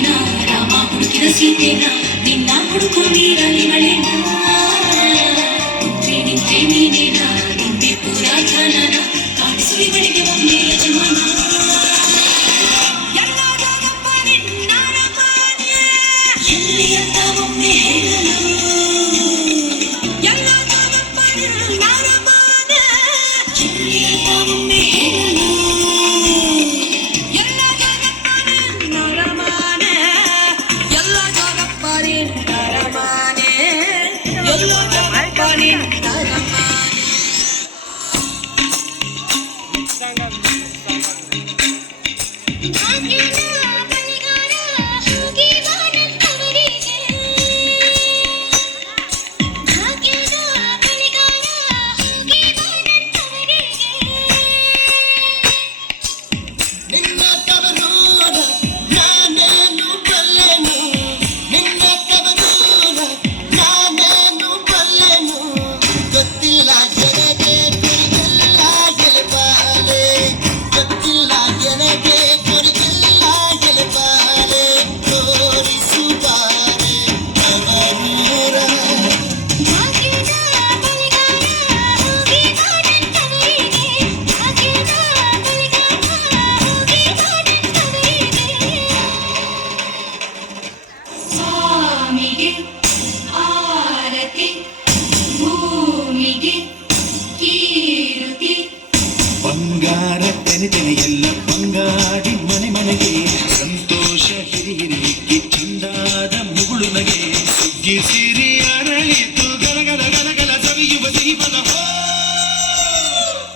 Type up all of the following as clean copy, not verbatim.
ಸೀತೆನಾ ರಾಮ ಹುಡುಕಿದ ಸೀತೆನಾ ನಿನ್ನ ಹುಡುಕೊಂಡಿರಲಿ ಮಳೆನಾ ನಿಂತೆ ನೀನೇನಾ ನಿಂಬೆ ಪೂರ ಧ್ಯಾನನ ಕಾಣಿಸು ಇವಳಿಗೆ ಒಮ್ಮೆ ಯಜಮಾನ ಎಲ್ಲಿ ಅಂತ ಒಮ್ಮೆ ಹೇಳಲು ಎಲ್ಲಿ ಅಂತ ಒಮ್ಮೆ ಹೇಳಲು ಬಂಗಾರ ತೆನೆ ತೆನೆಯೆಲ್ಲ ಬಂಗಾಡಿ ಮನೆ ಮನೆಗೆ ಸಂತೋಷ ಹಿರಿ ಹಿರಿಗಿ ಚಂದಾದ ಮುಗುಳು ನಗೆ ಸುಗ್ಗಿ ಸಿರಿ ಅರಳಿತು ಗಲಗಲ ಗಲಗಲ ಸವಿಯುವ ಸಿಹಿಬಲ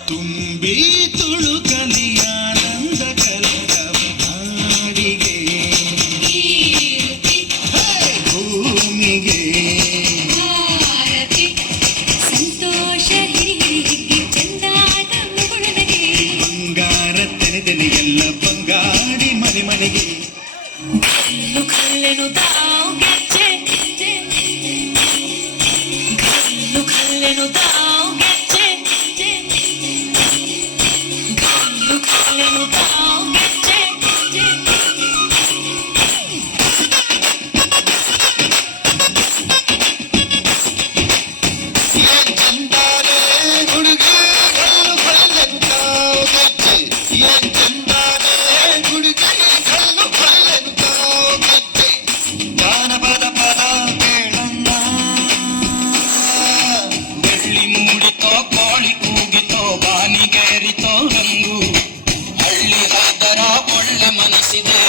ತುಂಬಿ ತುಳುಕಲಿ ಆನಂದ ಕಲರವ ಹಾಡಿಗೆ ಭೂಮಿಗೆ ಎಲ್ಲ ಬಂಗಾಡಿ ಮನೆ ಮನೆಗೆ ಗಲ್ಲು ಕಲ್ಲೆನು ತಾವು ಗೆಜ್ಜೆ ಗಲ್ಲು ಕಲ್ಲೆನು ತಾವು ಗೆಜ್ಜೆ ಗಲ್ಲು ಕಲ್ಲೆನು ತಾವು ಗೆಜ್ಜೆ ಬಾನಿಗೇರಿತೋ ರಂಗು ಹಳ್ಳಿ ರೈತರ ಒಳ್ಳೆ ಮನಸ್ಸಿದೆ